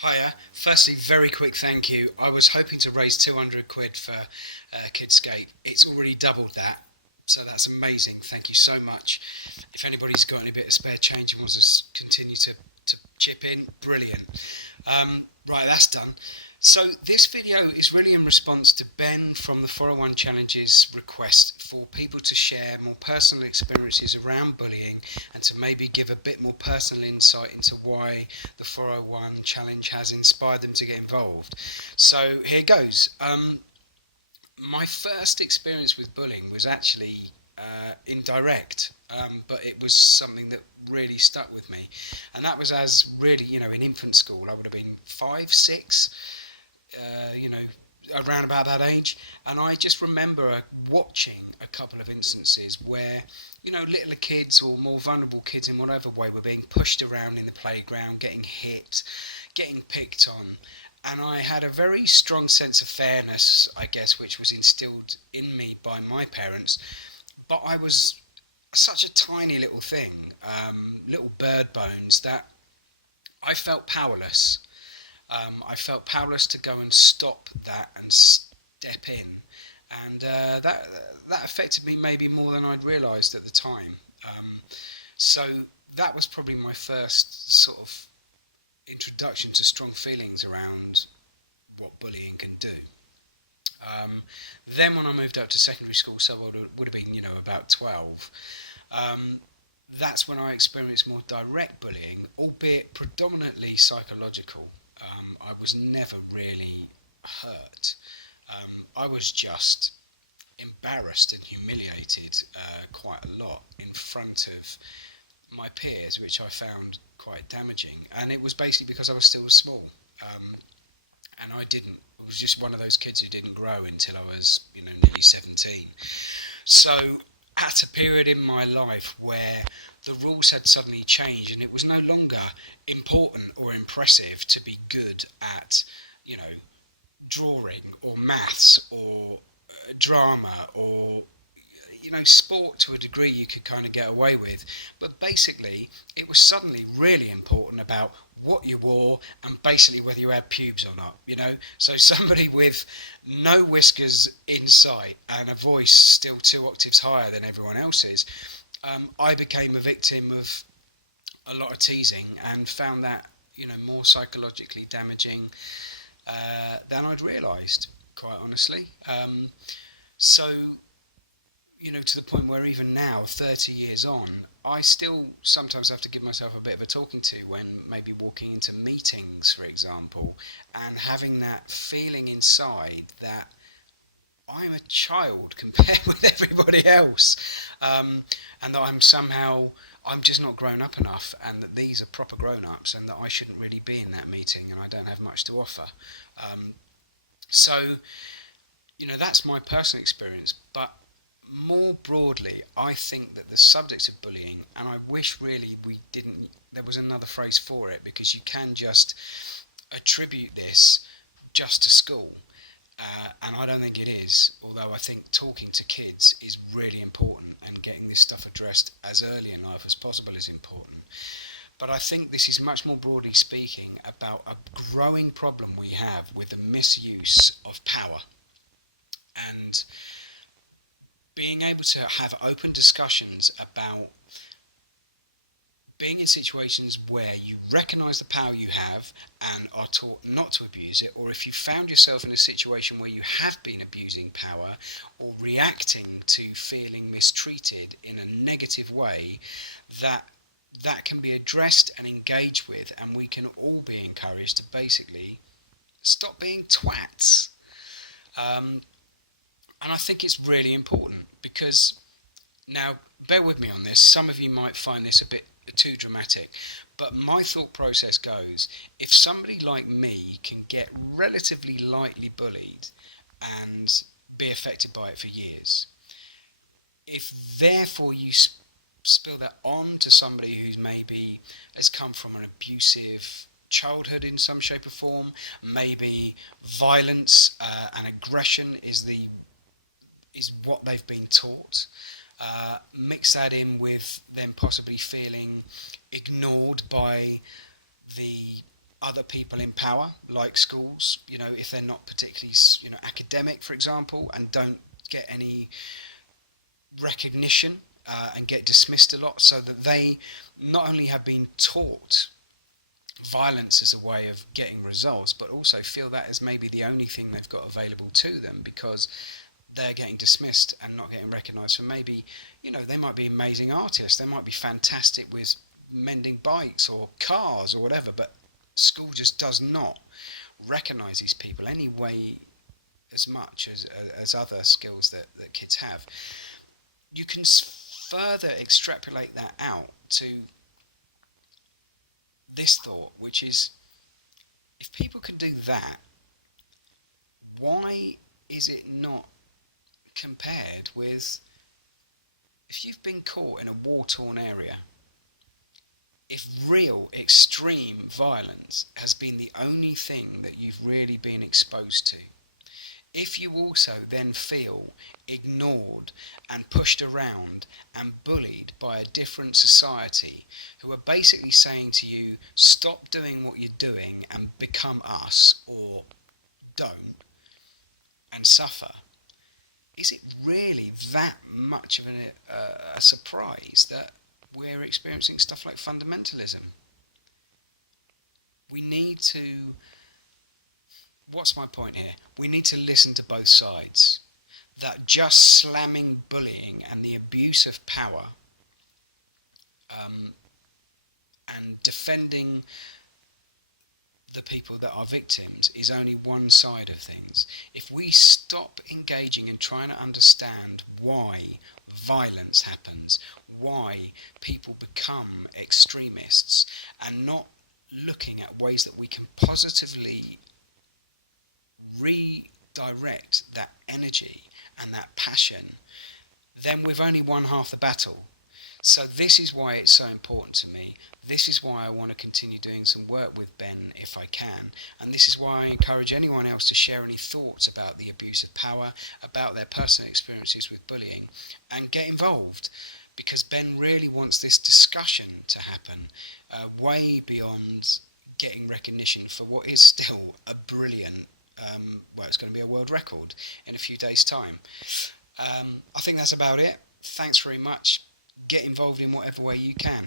Hiya. Firstly, very quick thank you. I was hoping to raise 200 quid for Kidscape. It's already doubled that, so that's amazing. Thank you so much. If anybody's got any bit of spare change and wants to continue to chip in, brilliant. Right, that's done. So this video is really in response to Ben from the 401 Challenge's request for people to share more personal experiences around bullying and to maybe give a bit more personal insight into why the 401 Challenge has inspired them to get involved. So here goes. My first experience with bullying was actually indirect, but it was something that really stuck with me, and that was as really, in infant school. I would have been 5, 6, around about that age, and I just remember watching a couple of instances where, littler kids or more vulnerable kids in whatever way were being pushed around in the playground, getting hit, getting picked on, and I had a very strong sense of fairness, I guess, which was instilled in me by my parents. But I was such a tiny little thing, little bird bones, that I felt powerless. I felt powerless to go and stop that and step in, and that affected me maybe more than I'd realised at the time. So that was probably my first sort of introduction to strong feelings around what bullying can do. Then when I moved up to secondary school, so I would have been, about 12, that's when I experienced more direct bullying, albeit predominantly psychological. I was never really hurt. I was just embarrassed and humiliated quite a lot in front of my peers, which I found quite damaging. And it was basically because I was still small, and I didn't. I was just one of those kids who didn't grow until I was, nearly 17. So at a period in my life where the rules had suddenly changed and it was no longer important or impressive to be good at, drawing or maths or drama or sport to a degree you could kind of get away with, but basically it was suddenly really important about what you wore and basically whether you had pubes or not, So somebody with no whiskers in sight and a voice still 2 octaves higher than everyone else's, I became a victim of a lot of teasing and found that, more psychologically damaging than I'd realised, quite honestly. So to the point where even now, 30 years on, I still sometimes have to give myself a bit of a talking to when maybe walking into meetings, for example, and having that feeling inside that I'm a child compared with everybody else, and that I'm just not grown up enough, and that these are proper grown-ups, and that I shouldn't really be in that meeting, and I don't have much to offer. So, that's my personal experience, but more broadly, I think that the subject of bullying, and I wish really there was another phrase for it, because you can just attribute this just to school, and I don't think it is, although I think talking to kids is really important, and getting this stuff addressed as early in life as possible is important. But I think this is much more broadly speaking about a growing problem we have with the misuse of power, and being able to have open discussions about being in situations where you recognise the power you have and are taught not to abuse it, or if you found yourself in a situation where you have been abusing power or reacting to feeling mistreated in a negative way, that can be addressed and engaged with, and we can all be encouraged to basically stop being twats. And I think it's really important because, now, bear with me on this, some of you might find this a bit too dramatic, but my thought process goes, if somebody like me can get relatively lightly bullied and be affected by it for years, if therefore you spill that on to somebody who's maybe has come from an abusive childhood in some shape or form, maybe violence and aggression is what they've been taught. Mix that in with them possibly feeling ignored by the other people in power, like schools, if they're not particularly, academic, for example, and don't get any recognition, and get dismissed a lot, so that they not only have been taught violence as a way of getting results, but also feel that as maybe the only thing they've got available to them, because they're getting dismissed and not getting recognised for maybe, they might be amazing artists, they might be fantastic with mending bikes or cars or whatever, but school just does not recognise these people anyway as much as other skills that kids have. You can further extrapolate that out to this thought, which is, if people can do that, why is it not compared with if you've been caught in a war-torn area? If real extreme violence has been the only thing that you've really been exposed to, if you also then feel ignored and pushed around and bullied by a different society who are basically saying to you, stop doing what you're doing and become us, or don't, and suffer, is it really that much of a surprise that we're experiencing stuff like fundamentalism? We need to, what's my point here? We need to listen to both sides. That just slamming bullying and the abuse of power, and defending the people that are victims is only one side of things. If we stop engaging and trying to understand why violence happens, why people become extremists, and not looking at ways that we can positively redirect that energy and that passion, then we've only won half the battle. So this is why it's so important to me. This is why I want to continue doing some work with Ben if I can. And this is why I encourage anyone else to share any thoughts about the abuse of power, about their personal experiences with bullying, and get involved. Because Ben really wants this discussion to happen, way beyond getting recognition for what is still a brilliant, it's going to be a world record in a few days' time. I think that's about it. Thanks very much. Get involved in whatever way you can.